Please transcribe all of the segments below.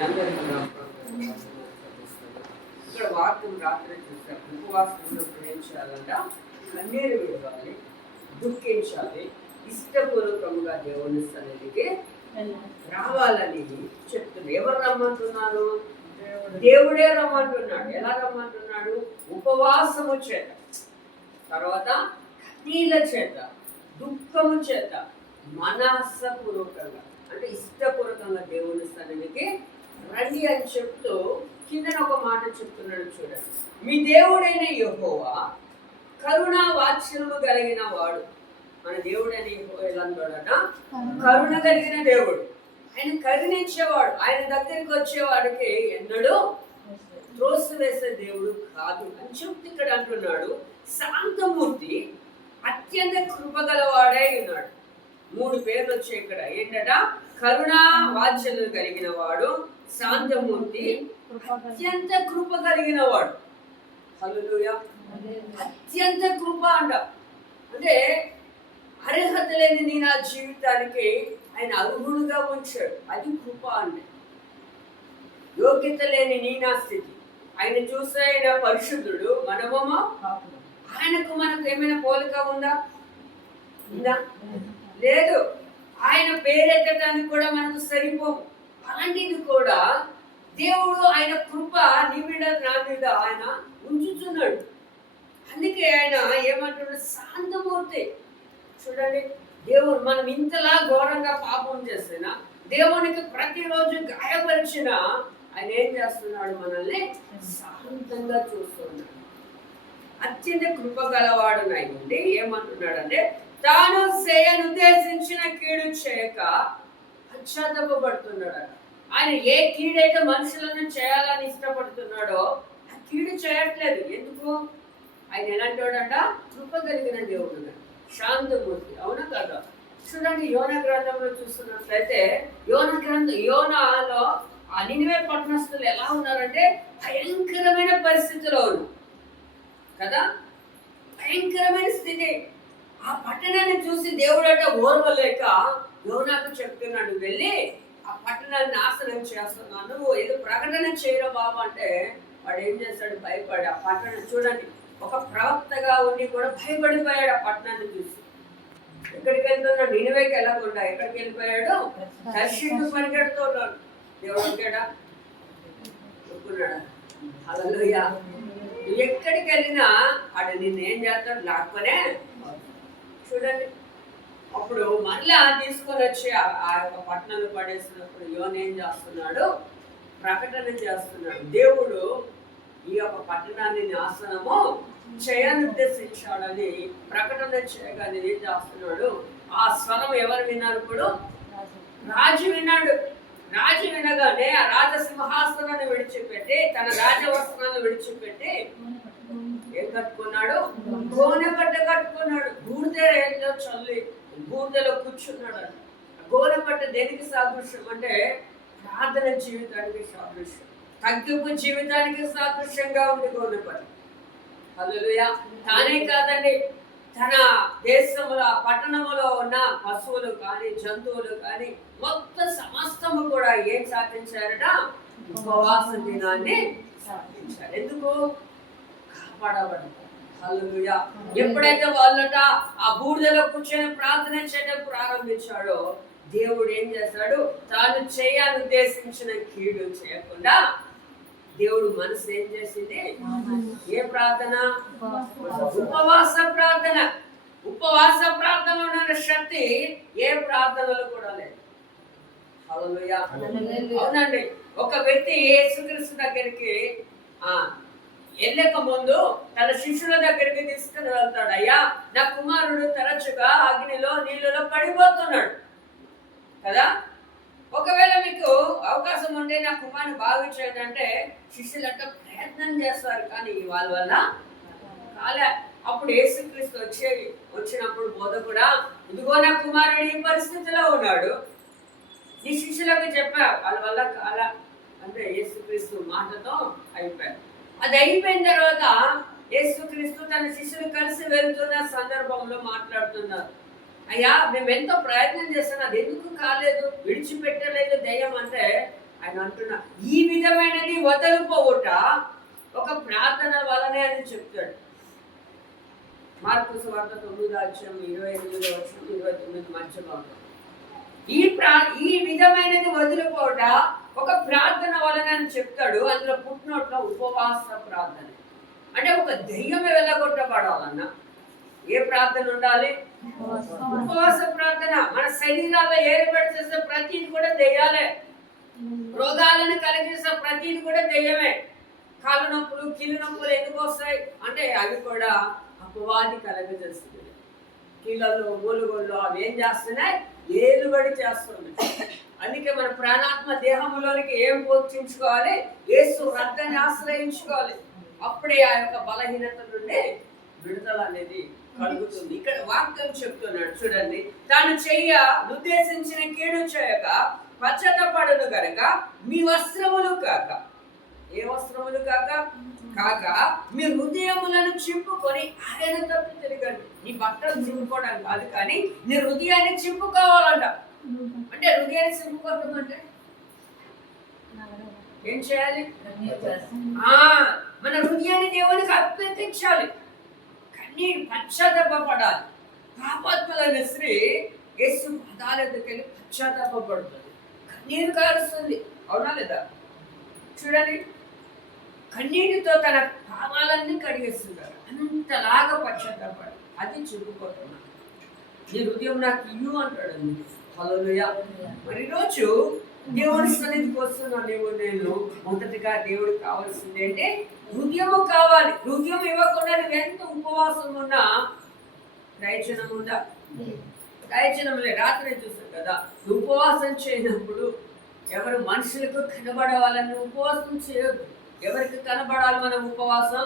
ఇక్కడ వాక్యం రాత్రి చూస్తే ఉపవాసం ఉన్నప్పుడు ఏం చేయాలంట? కన్నీరు విడవాలి, దుఃఖించాలి, ఇష్టపూర్వకంగా దేవుని సన్నిధికి రావాలని చెప్తున్నారు. ఎవరు రమ్మంటున్నారు? దేవుడే రమ్మంటున్నాడు. ఎలా రమ్మంటున్నాడు? ఉపవాసము చేత, తర్వాత కన్నీళ్ళ చేత, దుఃఖము చేత, మనస్సపూర్వకంగా అంటే ఇష్టపూర్వకంగా దేవుని సన్నిధికి రండి అని చెప్తూ కింద ఒక మాట చెప్తున్నాడు చూడండి. మీ దేవుడైన యెహోవా కరుణా వాత్సల్యము కలిగిన వాడు. మన దేవుడైన యెహోవా ఎలాంటోడట? కరుణ కలిగిన దేవుడు. ఆయన కరుణించేవాడు. ఆయన దగ్గరికి వచ్చేవాడికి ఎన్నడూ త్రోసివేసే దేవుడు కాదు అని చెప్తూ ఇక్కడ అంటున్నాడు. శాంతమూర్తి, అత్యంత కృపగలవాడై ఉన్నాడు. 3 పేర్లు వచ్చాయి ఇక్కడ. ఏంటట? కరుణా వాత్సల్యం కలిగిన వాడు, శాంతమూర్తి, అత్యంత కృప కలిగిన వాడు. హల్లెలూయా. అత్యంత కృప అంట. అంటే అర్హత లేని నీ నా జీవితానికి ఆయన అర్హుడుగా ఉంచాడు. అది కృప అంటే. యోగ్యత లేని నీ నా స్థితి ఆయన చూస్తే ఆయన పరిశుద్ధుడు, మనమేమో ఆయనకు మనకు ఏమైనా పోలిక ఉందా? లేదు. ఆయన పేరెత్తడానికి కూడా మనకు సరిపోము. అలాంటిది కూడా దేవుడు ఆయన కృప నీ మీద నా మీద ఆయన ఉంచుతున్నాడు. అందుకే ఆయన ఏమంటున్నాడు? శాంతమూర్తి. చూడండి, దేవుడు మనం ఇంతలా ఘోరంగా పాపం చేసినా, దేవునికి ప్రతిరోజు గాయపరిచినా ఆయన ఏం చేస్తున్నాడు? మనల్ని శాంతంగా చూస్తున్నాడు. అత్యంత కృప గలవాడు నాయుండి ఏమంటున్నాడంటే, తాను చేయనుద్దేశించిన కీడు చేయక పశ్చాత్తాపడుతున్నాడు. ఆయన ఏ కీడైతే మనుషులను చేయాలని ఇష్టపడుతున్నాడో ఆ కీడు చేయట్లేదు. ఎందుకు? ఆయన ఎలాంటివాడంట? కృప కలిగిన దేవుడు, శాంతమూర్తి. అవునా కదా? చూడండి, యోనా గ్రంథంలో చూస్తున్నట్లయితే యోనాలో ఆ నినివే పట్టణస్థులు ఎలా ఉన్నారంటే భయంకరమైన పరిస్థితిలో ఉన్నారు కదా. భయంకరమైన స్థితి. ఆ పట్టణాన్ని చూసి దేవుడట ఓర్వలేక యోనాకు చెప్తున్నాడు, వెళ్ళి ఆ పట్టణాన్ని నాశనం చేస్తున్నాను, ఏదో ప్రకటన చేయరా బాబు అంటే వాడు ఏం చేస్తాడు? భయపడి ఆ పట్టణం చూడండి, ఒక ప్రవక్తగా ఉండి కూడా భయపడిపోయాడు ఆ పట్టణాన్ని చూసి. ఎక్కడికి వెళ్తున్నాడు? నినివేకి వెళ్ళకుండా ఎక్కడికి వెళ్ళిపోయాడు? దర్శించు పరిగెడుతున్నాడు. దేవుడు అంటాడా? ఒప్పుకున్నాడా? హల్లెలూయా. ఎక్కడికి వెళ్ళినా వాడు నిన్ను ఏం చేస్తాడు? లాక్కునే. చూడండి, అప్పుడు మళ్ళా తీసుకొని వచ్చి ఆ యొక్క పట్టణంలో పడేసినప్పుడు యోన ఏం చేస్తున్నాడు? ప్రకటన చేస్తున్నాడు. దేవుడు ఈ యొక్క పట్టణాన్ని నాశనము చేయనుద్దేశించాడని ప్రకటన చేయగానే ఏం చేస్తున్నాడు? ఆ స్వరం ఎవరు విన్నారు? ఇప్పుడు రాజు విన్నాడు. రాజు వినగానే ఆ రాజసింహాసనాన్ని విడిచిపెట్టి, తన రాజవస్త్రాన్ని విడిచిపెట్టి ఏం కట్టుకున్నాడు? గోనె పట్ట కట్టుకున్నాడు. బూడిదలో చల్లి బూడిదలో కూర్చున్నాడు. గోనె పట్ట దేనికి సాదృశ్యం అంటే ప్రార్థన జీవితానికి సాదృశ్యం, తగ్గింపు జీవితానికి సాదృశ్యంగా ఉంది గోనె పట్ట. హల్లెలూయా. తానే కాదండి, తన దేశంలో పట్టణంలో ఉన్న పశువులు కానీ జంతువులు కానీ మొత్తం సమస్తము కూడా ఏం సాధించారట? ఉపవాస దినాన్ని సాధించారు. ఎందుకు? కాపాడబడతారు. హల్లెలూయా. ఎప్పుడైతే వాళ్ళట ఆ బూడిదలో కూర్చొని ప్రార్థన చేయడం ప్రారంభించాడో దేవుడు ఏం చేస్తాడు? తాను చేయాలనుద్దేశించిన కీడు చేయకుండా దేవుడు మనసు ఏం చేసింది? ఏ ప్రార్థన? ఉపవాస ప్రార్థన. ఉపవాస ప్రార్థనలో ఉన్న శక్తి ఏ ప్రార్థనలో కూడా లేదు. హల్లెలూయా. అవునండి. ఒక వ్యక్తి యేసుక్రీస్తు దగ్గరికి వెళ్ళక ముందు తన శిష్యుల దగ్గరికి తీసుకుని వెళ్తాడు. అయ్యా, నా కుమారుడు తరచుగా అగ్నిలో నీళ్ళలో పడిపోతున్నాడు కదా. ఒకవేళ మీకు అవకాశం ఉంటే నా కుమారుని బాగు చేయండి అంటే శిష్యులంతా ప్రయత్నం చేస్తారు, కానీ వాళ్ళ వల్ల కాలే. అప్పుడు యేసుక్రీస్తు వచ్చినప్పుడు బోధకుడా, ఇదిగో నా కుమారుడు ఈ పరిస్థితిలో ఉన్నాడు, నీ శిష్యులకు చెప్పా, వాళ్ళ వల్ల కాలే అంటే యేసుక్రీస్తు మాటతో అయిపోయారు. అది అయిపోయిన తర్వాత యేసుక్రీస్తు తన శిష్యులు కలిసి వెళ్తున్న సందర్భంలో మాట్లాడుతున్నారు. అయ్యా, మేము ఎంతో ప్రయత్నం చేస్తాం, అది ఎందుకు కాలేదు, విడిచిపెట్టలేదు దయ్యం అంటే ఆయన అంటున్నా ఈ విధమైనది వదలుపోవుట ఒక ప్రార్థన వలనే అని చెప్తాడు. మార్కు సువార్త 9:28-29 మధ్యలో ఉంటుంది. ఈ విధమైనది వదిలిపోవట ఒక ప్రార్థన వలన అని చెప్తాడు. అందులో పుట్టినోట్ల ఉపవాస ప్రార్థన అంటే ఒక దెయ్యమే వెళ్ళగొట్టబడాలన్నా ఏ ప్రార్థన ఉండాలి? ఉపవాస ప్రార్థన. మన శరీరాల్లో ఏర్పాటు చేసే ప్రతిది కూడా దెయ్యాలే. రోగాలను కలిగిసే ప్రతిది కూడా దెయ్యమే. కాళ్ళు నొప్పులు, కీళ్ళు నొప్పులు ఎందుకు వస్తాయి అంటే అవి కూడా అపవాది కలగజేస్తుంది. కీళ్ళల్లో గోలుగోళ్ళు అవి ఏం చేస్తున్నాయి? ఏలుబడి చేస్తుంది. అందుకే మన ప్రాణాత్మ దేహంలోనికి ఏం పోషించుకోవాలి? యేసు రక్తాన్ని ఆశ్రయించుకోవాలి. అప్పుడే ఆ యొక్క బలహీనత నుండి విడుదల అనేది కలుగుతుంది. ఇక్కడ వాక్యం చెప్తున్నాడు చూడండి, తాను ఉద్దేశించిన కీడు చేయక పశ్చాత్తపడును గనక మీ వస్త్రములు కాక, ఏ వస్త్రములు కాక మీ హృదయములను చింపుకొని ఆయన తప్పు తిరగండి. నీ బట్టలు చింపుకోవడం కాదు, కానీ నీ హృదయాన్ని చింపుకోవాలంట. అంటే హృదయాన్ని చింపుకోవడం అంటే ఏం చేయాలి? మన హృదయాన్ని దేవునికి అర్పించాలి. కన్నీరు పశ్చాత్తాపడాలి. పాపాత్ములైన స్త్రీ యేసు పాదాల దగ్గరికి పశ్చాత్తాపడుతుంది, కన్నీరు కారుస్తుంది. అవునా లేదా? చూడండి, కన్నీటితో తన పాపాలన్నీ కడిగేస్తున్నారు. అంతలాగా పశ్చాత్తాపడాలి. అది చెప్పుకోతున్నాను. నీ హృదయం నాకు ఇయ్యు అంటాడు. హల్లెలూయా. మరి రోజు దేవుడి సన్నిధికి వస్తున్నా నేను మొదటిగా దేవుడికి కావాల్సింది అంటే హృదయము కావాలి. హృదయం ఇవ్వకుండా నువ్వు ఎంత ఉపవాసం ఉన్నా ప్రయోజనం ఉందా? ప్రయోజనం లేదు. రాత్రి చూస్తాం కదా, ఉపవాసం చేయనప్పుడు ఎవరు మనుషులకు కనబడవాలని ఉపవాసం చేయొద్దు. ఎవరికి కనబడాలి? మనం ఉపవాసం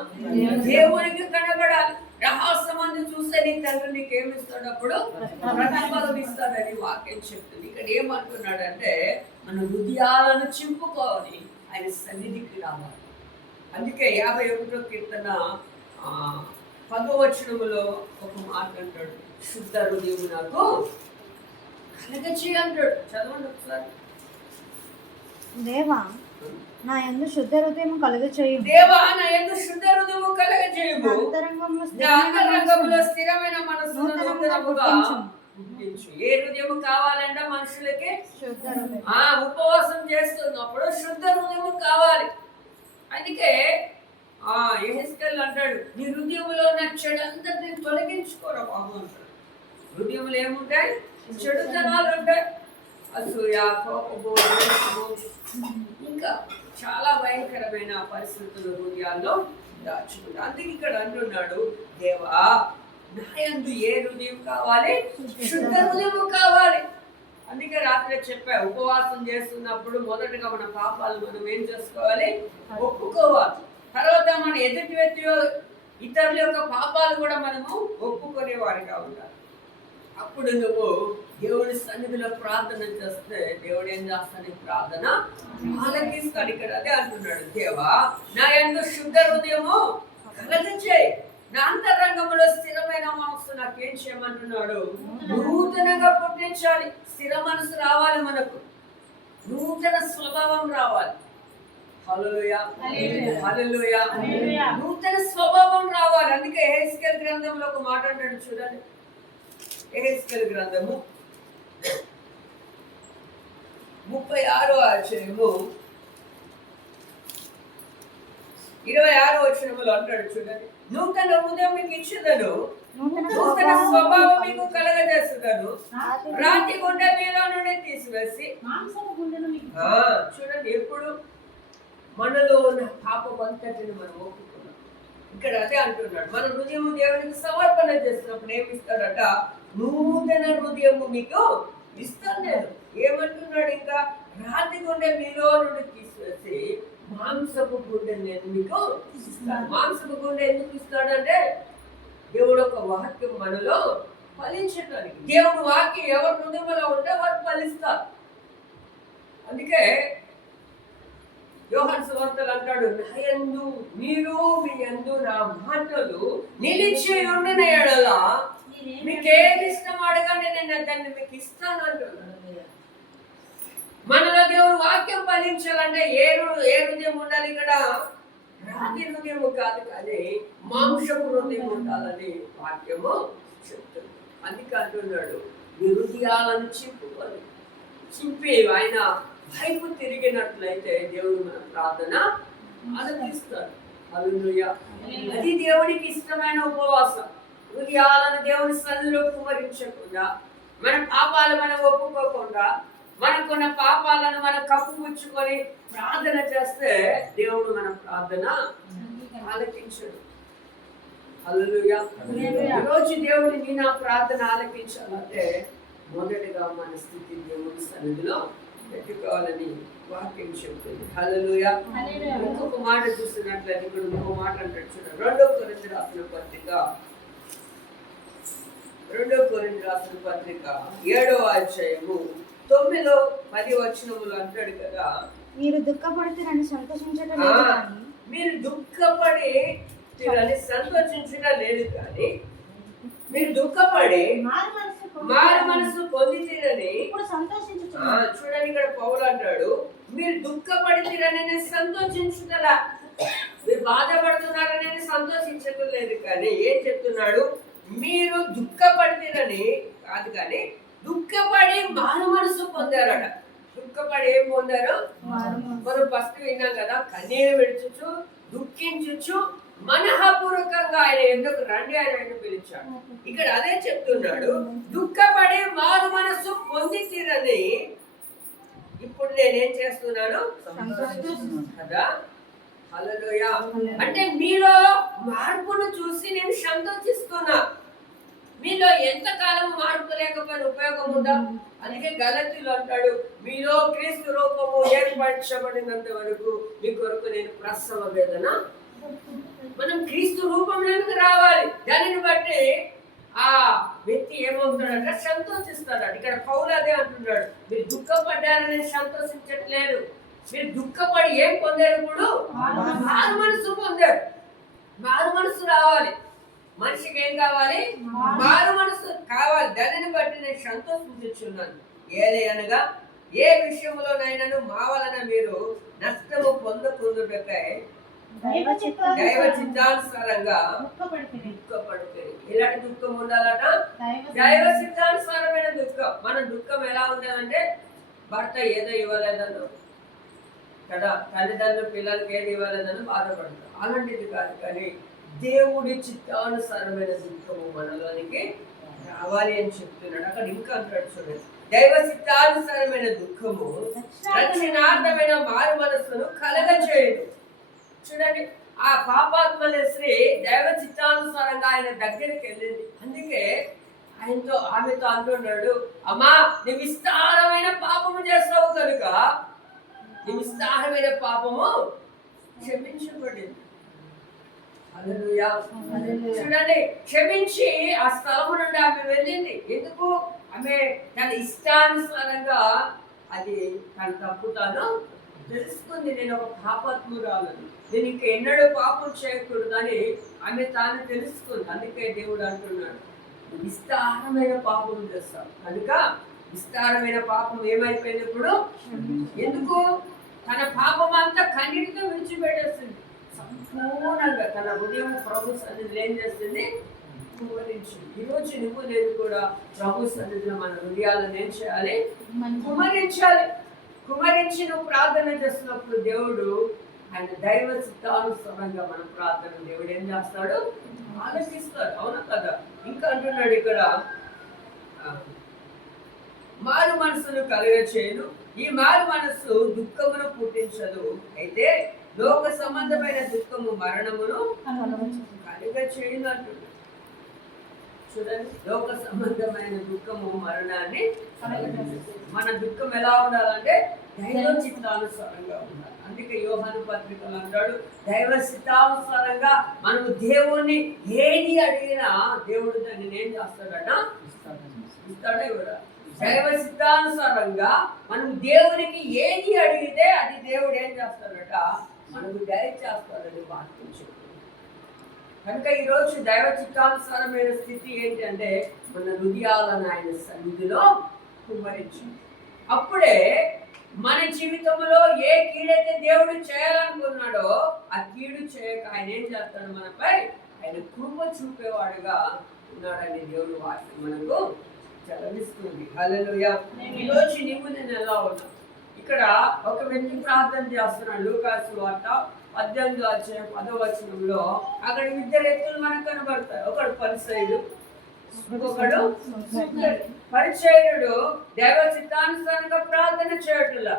దేవునికి కనబడాలి. రహస్యమందు చూస్తే నీ తండ్రి నీకేమిస్తాడు? అప్పుడు ప్రతిఫలం ఇస్తాడని వాక్యం చెప్తుంది. ఇక్కడ ఏమంటున్నాడంటే మన హృదయాలను చింపుకోవాలి, ఆయన సన్నిధికి రావాలి. అందుకే 51వ కీర్తన 10వ వచనములో ఒక మాట అంటాడు, శుద్ధ హృదయము నాకు కలగచేయి అంటాడు. చదవండి ఒకసారి. దేవా నా యందు శుద్ధ హృదయము కలుగచేయుము. దేవా నా యందు శుద్ధ హృదయము కలుగచేయుము. అంతరంగములో స్థిరమైన మనస్సును నూతనముగా పుట్టించు. ఏ హృదయము కావాలంటే మనుషులకి? శుద్ధ హృదయం. ఉపవాసం చేస్తున్నప్పుడు శుద్ధ హృదయము కావాలి. అందుకే యెహెజ్కేలు అంటాడు, నీ హృదయంలో ఉన్న చెడంతటిని తొలగించుకోరా బాబు అంటాడు. హృదయంలో ఏముంటాయి? చెడుతనాలు ఉంటాయి. అసూయ, కోపము, ఇంకా చాలా భయంకరమైన పరిస్థితులు హృదయాల్లో దాచుకుంటారు. అందుకే ఇక్కడ అంటున్నాడు, దేవా నా యందు ఏ హృదయం కావాలి? శుద్ధ హృదయం కావాలి. అందుకే రాత్రి చెప్పా, ఉపవాసం చేస్తున్నప్పుడు మొదటగా మన పాపాలు మనం ఏం చేసుకోవాలి? ఒప్పుకోవాలి. తర్వాత మన ఎదుటి వ్యక్తి ఇతరుల యొక్క పాపాలు కూడా మనము ఒప్పుకునేవారిగా ఉండాలి. అప్పుడు నువ్వు దేవుడి సన్నిధిలో ప్రార్థన చేస్తే దేవుడు ఏం చేస్తాడు? ప్రార్థన ఆలకిస్తాడు. ఇక్కడ అదే అంటున్నాడు, దేవా నా యందు శుద్ధ హృదయము కలగచేయి, నా అంతరంగంలో స్థిరమైన మనసు నాకేం చేయమంటున్నాడు? నూతనంగా పుట్టించాలి. స్థిర మనసు రావాలి, మనకు నూతన స్వభావం రావాలి. హల్లెలూయా, హల్లెలూయా. నూతన స్వభావం రావాలి. అందుకే యెహెజ్కేలు గ్రంథంలో ఒక మాట అంటాడు చూడండి. యెహెజ్కేలు గ్రంథము 36వ అధ్యాయము 26వ వచనములో అంటాడు చూడండి, నూతన హృదయం మీకు ఇచ్చుదను, నూతన స్వభావం మీకు కలగజేస్తున్నాను, రాతి గుండె మీలో నుండి తీసివేసి. చూడండి, ఎప్పుడు మనలో ఉన్న పాపం అంతటిని మనం ఒప్పుకున్నాం. ఇక్కడ అదే అంటున్నాడు, మన హృదయం దేవునికి సమర్పణ చేసినప్పుడు ఏమిస్తాడట? నూతన హృదయము మీకు ఇస్తాను నేను. ఏమంటున్నాడు ఇంకా? రాతి గుండె మీలో నుండి తీసివేసి మాంసపు గుండె నేను మీకు ఇస్తాను. మాంసపు గుండె ఎందుకు ఇస్తాడంటే దేవుడు ఒక వాక్యం మనలో ఫలించడానికి. దేవుడు వాక్యం ఎవరి హృదయంలో ఉంటే వారు ఫలిస్తారు. అందుకే యోహాను సువార్తలో అంటాడు, నా యందు మీరు మీ యందు నా మాటలు నిలిచి ఉండిన యెడల మీకేది ఇష్టం అడగండి, నేను దాన్ని మీకు ఇస్తాను అంటున్నాడు. మనలో దేవుడు వాక్యం ఫలించాలంటే ఏ హృదయం ఉండాలి? ఇక్కడ రాతి హృదయము కాదు, కానీ మాంసపు హృదయం ఉండాలని వాక్యము చెప్తుంది. అందుకే అంటున్నాడు, నీ హృదయాలను చింపుకొని చింపి ఆయన వైపు తిరిగినట్లయితే దేవుడు మన ప్రార్థన ఆలకిస్తాడు. హల్లెలూయా. అది దేవుడికి ఇష్టమైన ఉపవాసం. హృదయాలను దేవుని సన్నిధిలో కుమరించకుండా, మన పాపాలు మనం ఒప్పుకోకుండా, మనకున్న పాపాలను మనం కప్పుపుచ్చుకొని ప్రార్థన చేస్తే దేవుడు మన ప్రార్థన ఆలకించడు. హల్లెలూయా. ఈరోజు దేవుడు నీ నా ప్రార్థన ఆలకించాలంటే మొదటిగా మన స్థితి దేవుని సన్నిధిలో పెట్టుకోవాలని వాక్యం చెప్తుంది. హల్లెలూయా. ఇంకొక మాట చూస్తున్నట్లయితే ఇక్కడ ఇంకొక మాట అంటాడు చూడండి. 2 కొరింథీయులకు రాసిన పత్రిక 7వ అధ్యాయము 9-10 వచనములు అంటాడు కదా, మీరు దుఃఖపడితేనని సంతోషించటం లేదు కానీ, మీరు దుఃఖపడి తిరని సంతోషించడం లేదు కానీ, మీరు దుఃఖపడి మారు మనసు పొందితేనని చూడండి. ఇక్కడ పౌలు అంటాడు, మీరు దుఃఖపడి తిరని సంతోషించుటలా, మీరు బాధపడుతున్నారని సంతోషించడం లేదు కానీ ఏం చెప్తున్నాడు? మీరు దుఃఖపడితేనని కాదు కానీ దుఃఖపడి మారు మనసు పొందారట. దుఃఖపడి ఏం పొందారు? మనం ఫస్ట్ విన్నాం కదా, కన్నీరు విడుచుచు దుఃఖించుచు మనఃపూర్వకంగా ఆయన ఎందుకు రండి ఆయన పిలిచాడు. ఇక్కడ అదే చెప్తున్నాడు, దుఃఖపడి మారు మనసు పొందితీరని ఇప్పుడు నేనేం చేస్తున్నాను కదా. హల్లెలూయా. అంటే మీలో మార్పును చూసి నేను సంతోషిస్తున్నా. మీలో ఎంతకాలం మార్పు లేకపోయినా ఉపయోగం ఉందా? అందుకే గలతీయులు అంటాడు, మీలో క్రీస్తు రూపము ఏర్పరచబడినంత వరకు మీ కొరకు నేను ప్రసవ వేదన. మనం క్రీస్తు రూపంలోకి రావాలి. దానిని బట్టి ఆ వ్యక్తి ఏమవుతాడంటే సంతోషిస్తాడు. ఇక్కడ పౌలు అదే అంటున్నాడు, మీరు దుఃఖపడ్డారని సంతోషించట్లేదు. మీరు దుఃఖపడి ఏం పొందారు? ఇప్పుడు మారు మనసు పొందారు. మారు మనసు రావాలి. మనిషికి ఏం కావాలి? మారు మనసు కావాలి. దానిని బట్టి నేను సంతోషించుచున్నాను. ఏదనగా ఏ విషయంలోనైనాను మా వలన మీరు నష్టము పొందకుందుటకై దైవ చిత్తానుసారంగా దుఃఖపడుతుంది. ఎలాంటి దుఃఖం ఉండాలట? దైవ చిత్తానుసారమైన దుఃఖం. మన దుఃఖం ఎలా ఉండాలంటే, భర్త ఏదో ఇవ్వలేదను కదా, తల్లిదండ్రులు పిల్లలకి ఏది ఇవ్వలేదని బాధపడతాం. అలాంటిది కాదు, కానీ దేవుడి చిత్తానుసారమైన దుఃఖము మనలోనికి రావాలి అని చెప్తున్నాడు. అక్కడ ఇంకా అంటాడు చూడండి, దైవ చిత్తానుసారమైన దుఃఖము రక్షణార్థమైన మారు మనస్సును కలగచేయదు. చూడండి, ఆ పాపాత్మల స్త్రీ దైవ చిత్తానుసారంగా ఆయన దగ్గరికి వెళ్ళింది. అందుకే ఆమెతో అంటున్నాడు, అమ్మా నువ్వు విస్తారమైన పాపము చేస్తావు కనుక నీ విస్తారమైన పాపము క్షమించబడింది. హల్లెలూయా. చూడండి, క్షమించి ఆ స్థలము నుండి ఆమె వెళ్ళింది. ఎందుకు? ఆమె తన ఇష్టానుసారంగా అది తన తప్పు తాను తెలుసుకుంది. నేను ఒక పాపాత్మురాలను, నేను ఇంకా ఎన్నడూ పాపం చేయకూడదు అని ఆమె తాను తెలుసుకుంది. అందుకే దేవుడు అంటున్నాడు, విస్తారమైన పాపం చేస్తావు కనుక. విస్తారమైన పాపం ఏమైపోయింది ఇప్పుడు? ఎందుకు? తన పాపం అంతా కన్నీటితో విడిచిపెట్టేస్తుంది. సంపూర్ణంగా తన హృదయం ప్రభు సన్నిధిలో ఏం చేస్తుంది? కుమరించింది. ఈరోజు నువ్వు నేను కూడా ప్రభు సన్నిధిలో మన హృదయాలను ఏం చేయాలి? కుమరించాలి. కుమరించి నువ్వు ప్రార్థన చేస్తున్నప్పుడు దేవుడు ఆయన దైవ చిత్తానుసారంగా మన ప్రార్థన దేవుడు ఏం చేస్తాడు? ఆలోచిస్తాడు. అవునా కదా? ఇంకా అంటున్నాడు ఇక్కడ, మారు మనసును కలగచేయను. ఈ మారు మనస్సు దుఃఖమును పుట్టించదు, అయితే లోక సంబంధమైన దుఃఖము మరణమును కలగచేయను అంటున్నాడు. చూడండి, లోక సంబంధమైన దుఃఖము మరణాన్ని. మన దుఃఖం ఎలా ఉండాలంటే దైవ చిత్తానుసారంగా ఉండాలి. అందుకే యోహాను పత్రికలు అంటాడు, దైవ చిత్తానుసారంగా మనము దేవుణ్ణి ఏది అడిగినా దేవుడు దాన్ని ఏం చేస్తాడట? ఇస్తాడే కూడా. దైవ చిత్తానుసారంగా మనం దేవునికి ఏది అడిగితే అది దేవుడు ఏం చేస్తాడట? మనకు దయచేస్తాడని వాక్యం చెప్తుంది. కనుక ఈరోజు దైవ చిత్తానుసారమైన స్థితి ఏంటంటే మన హృదయాలను ఆయన సన్నిధిలో కుమ్మరించింది. అప్పుడే మన జీవితంలో ఏ కీడైతే దేవుడు చేయాలనుకున్నాడో ఆ కీడు చేయక ఆయన ఏం చేస్తాడు, మనపై ఆయన కృప చూపేవాడుగా ఉన్నాడని దేవుడు వాక్యం మనకు చలవిస్తుంది. హల్లెలూయా. ఈరోజు నీవు నేను ఎలా ఉన్నాం? ఇక్కడ ఒక వ్యక్తి ప్రార్థన చేస్తున్నాడు. లూకాసు వార్త 18వ అధ్యాయం 10వ వచనంలో అక్కడ ఇద్దరు వ్యక్తులు మనకు కనబడతారు. ఒకడు పరిసయ్యుడు, ఇంకొకడు సుంకరి. పరిచయుడు దైవ చిత్తానుసారంగా ప్రార్థన చేయట్లా,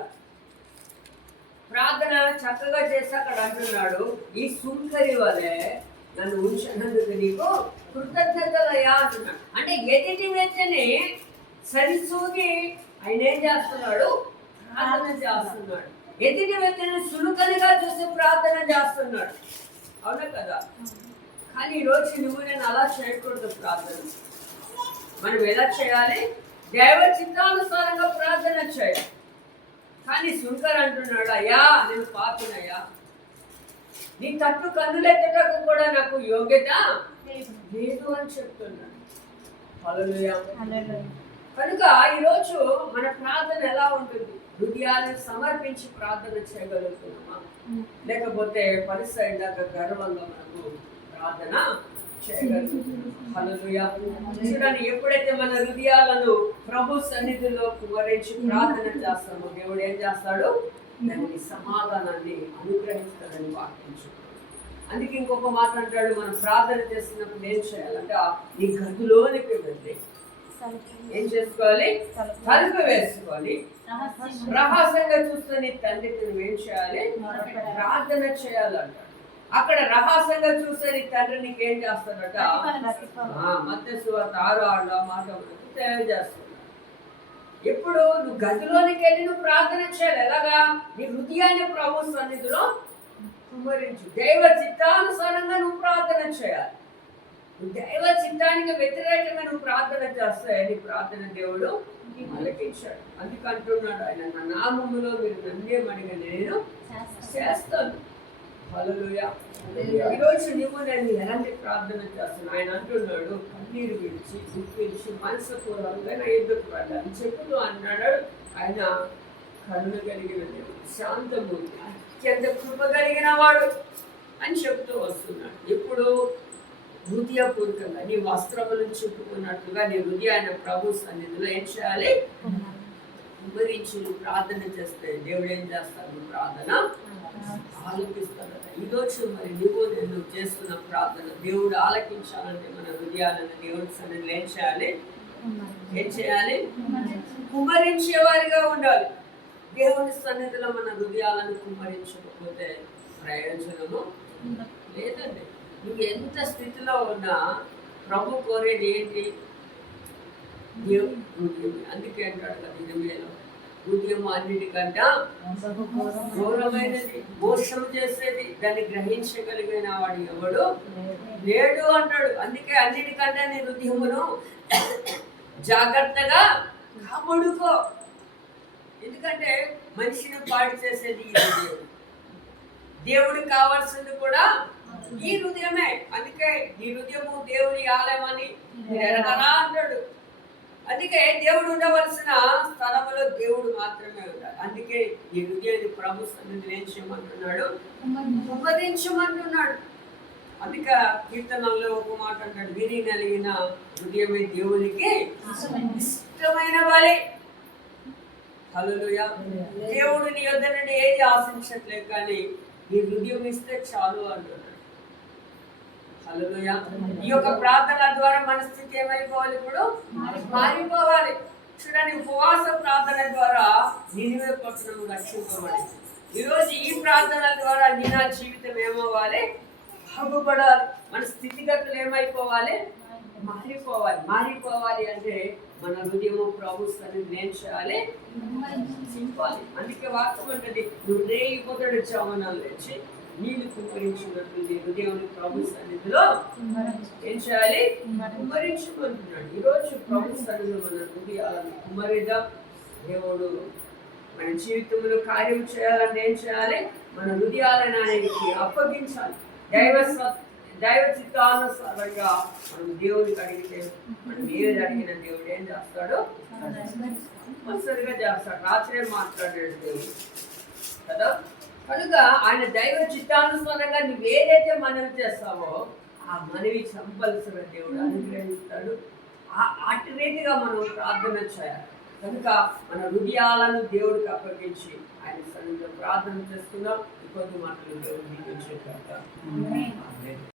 ప్రార్థన చక్కగా చేసి అక్కడ అంటున్నాడు, ఈ సుంకరి వలె నన్ను ఉంచినందుకు నీకు కృతజ్ఞతలయ్యా అంటున్నాడు. అంటే ఎదుటి వ్యక్తిని సరిసూగి ఆయన ఏం చేస్తున్నాడు, ప్రార్థన చేస్తున్నాడు. ఎదుటి వ్యక్తిని సులుకనిగా చూసి ప్రార్థన చేస్తున్నాడు. అవునా కదా? కానీ ఈరోజు నువ్వు నేను అలా చేయకూడదు. ప్రార్థన మనం ఎలా చేయాలి? దైవ చిత్తానుసారంగా ప్రార్థన చేయాలి. కానీ సుంకర్ అంటున్నాడు, అయ్యా నేను పాపినయ్యా, నీ తట్టు కన్నులెత్తటకు కూడా నాకు యోగ్యత లేదు అని చెప్తున్నాడు. హల్లెలూయా. కనుక ఈరోజు మన ప్రార్థన ఎలా ఉంటుంది? హృదయాలను సమర్పించి ప్రార్థన చేయగలుగుతున్నామా, లేకపోతే పరిసైందాక గర్వంగా మనము ప్రార్థన చేయగలుగుతున్నాం? హల్లెలూయా. చూడండి, ఎప్పుడైతే మన హృదయాలను ప్రభు సన్నిధిలో కుమరించి ప్రార్థన చేస్తామో దేవుడు ఏం చేస్తాడు? దానికి సమాధానాన్ని అనుగ్రహిస్తాడని వాక్యం. అందుకే ఇంకొక మాట అంటాడు, మనం ప్రార్థన చేస్తున్నప్పుడు ఏం చేయాలంటే నీ గదిలోనికి వెళ్ళి ఏం చేసుకోవాలి? తలుపు వేసుకోవాలి. రహస్యంగా చూస్తే నీ తండ్రికి నువ్వేం చేయాలి? ప్రార్థన చేయాలంట. అక్కడ రహస్యంగా చూస్తే నీ తండ్రి నీకేం చేస్తాడట? మత్తయి సువార్త 6:6 మాట మనకు తెలియజేస్తాడు. ఎప్పుడు నువ్వు గదిలోనికి వెళ్ళి నువ్వు ప్రార్థన చేయాలి. ఎలాగా? నీ హృదయాన్ని ప్రభు సన్నిధిలో కుమ్మరించు. దైవ చిత్తానుసారంగా నువ్వు ప్రార్థన చేయాలి. దైవ చిత్తానికి వ్యతిరేకంగా నువ్వు ప్రార్థన చేస్తే నీ ప్రార్థన దేవుడు ఆలకించాడు. అందుకంటున్నాడు ఆయన, నా నామములో మీరు నన్నేమడిగా నేను చేస్తాను. హల్లెలూయా. ఈరోజు నువ్వు నేను ఎలాంటి ప్రార్థన చేస్తాను? ఆయన అంటున్నాడు, కన్నీరు విడిచి గుర్తించి మనసుపూర్వకంగా నా ఎదురు పడ్డాను చెప్పుతూ అన్నాడు. ఆయన కరుణ కలిగిన దేవుడు, శాంతమూర్తి, అత్యంత కృప కలిగిన వాడు అని చెప్తూ వస్తున్నాడు. ఇప్పుడు హృదయపూర్వకంగా నీ వస్త్రములను చెప్పుకున్నట్లుగా నీ హృదయాన్ని ప్రభు సన్నిధిలో ఏం చేయాలి? కుమ్మరించి నువ్వు ప్రార్థన చేస్తే దేవుడు ఏం చేస్తాడు? ప్రార్థన ఆలకిస్తాడు. ఈరోజు మరి నువ్వు నేను చేస్తున్న ప్రార్థన దేవుడు ఆలకించాలంటే మన హృదయాలను దేవుడి సన్నిధిలో ఏం చేయాలి? కుమ్మరించే వారిగా ఉండాలి. దేవుని సన్నిధిలో మన హృదయాలను కుమ్మరించకపోతే ప్రయోజనము లేదండి. నువ్వు ఎంత స్థితిలో ఉన్నా ప్రభు కోరేది ఏంటి? దేవుడు హృదయం. అందుకే అంటాడు కదా ఇరవైలో, హృదయం అన్నిటికంటే ఘోరమైనది, మోసం చేసేది, దాన్ని గ్రహించగలిగిన వాడు ఎవడు లేడు అంటాడు. అందుకే అన్నిటికంటే నీ హృదయమును జాగ్రత్తగా కాపాడుకో. ఎందుకంటే మనిషిని పాడు చేసేది ఈ హృదయం. దేవుడికి కావాల్సింది కూడా ఈ హృదయమే. అందుకే ఈ హృదయము దేవుని ఆలయం అని ఎరగరా అంటాడు. అందుకే దేవుడు ఉండవలసిన స్థలంలో దేవుడు మాత్రమే ఉంటాడు. అందుకే ఈ హృదయాన్ని ప్రభు సన్నిధిలో ఏం చేయమంటున్నాడు? కుమ్మరించమంటున్నాడు. అందుకే కీర్తనల్లో ఒక మాట అంటాడు, విని కలిగిన హృదయమే దేవునికి ఇష్టమైన బలి. హల్లెలూయా. దేవుడు నీ యొద్ద నుండి ఏది ఆశించట్లేదు, కానీ నీ హృదయం ఇస్తే చాలు అంటున్నాడు. హల్లెలూయా. ఈ యొక్క ప్రార్థన ద్వారా మన స్థితి ఏమైపోవాలి? ఇప్పుడు మారిపోవాలి. చూడండి, ఉపవాస ప్రార్థన ద్వారా నినివే పట్టణం రక్షింపబడింది. ఈరోజు ఈ ప్రార్థన ద్వారా నీ నా జీవితం ఏమవ్వాలి? బాగుపడాలి. మన స్థితిగతులు ఏమైపోవాలి? మారిపోవాలి అంటే మన హృదయము ప్రభు సన్నిధిలో ఏం చేయాలి? చింపాలి. అందుకే వాక్యం అంటది, నువ్వు రేయి పొదడు చావనాలు లేచి నీళ్లు కుమ్మరించినట్లు నీ హృదయాన్ని ప్రభు సన్నిధిలో ఏం చేయాలి? కుమ్మరించుకుంటున్నాడు. ఈరోజు ప్రభు సన్నిధిలో మన హృదయాలను కుమ్మరిద్దాం. దేవుడు మన జీవితంలో కార్యం చేయాలంటే ఏం చేయాలి? మన హృదయాలను ఆయనకి అప్పగించాలి. దైవ చిత్తానుసారంగా మనం దేవునికి అడిగితే మనం ఏది అడిగిన దేవుడు ఏం చేస్తాడు? కంపల్సరిగా చేస్తాడు. రాత్రే మాట్లాడాడు దేవుడు కదా. కనుక ఆయన దైవ చిత్తానుసారంగా నువ్వు ఏదైతే మనవి చేస్తావో ఆ మనవి కంపల్సరిగా దేవుడు అనుగ్రహిస్తాడు. అటు రీతిగా మనం ప్రార్థన చేయాలి. కనుక మన హృదయాలను దేవుడికి అప్పగించి ఆయన సన్నిధిలో ప్రార్థన చేసుకుందాం. కొద్ది మాటలు దేవుడు దీవించే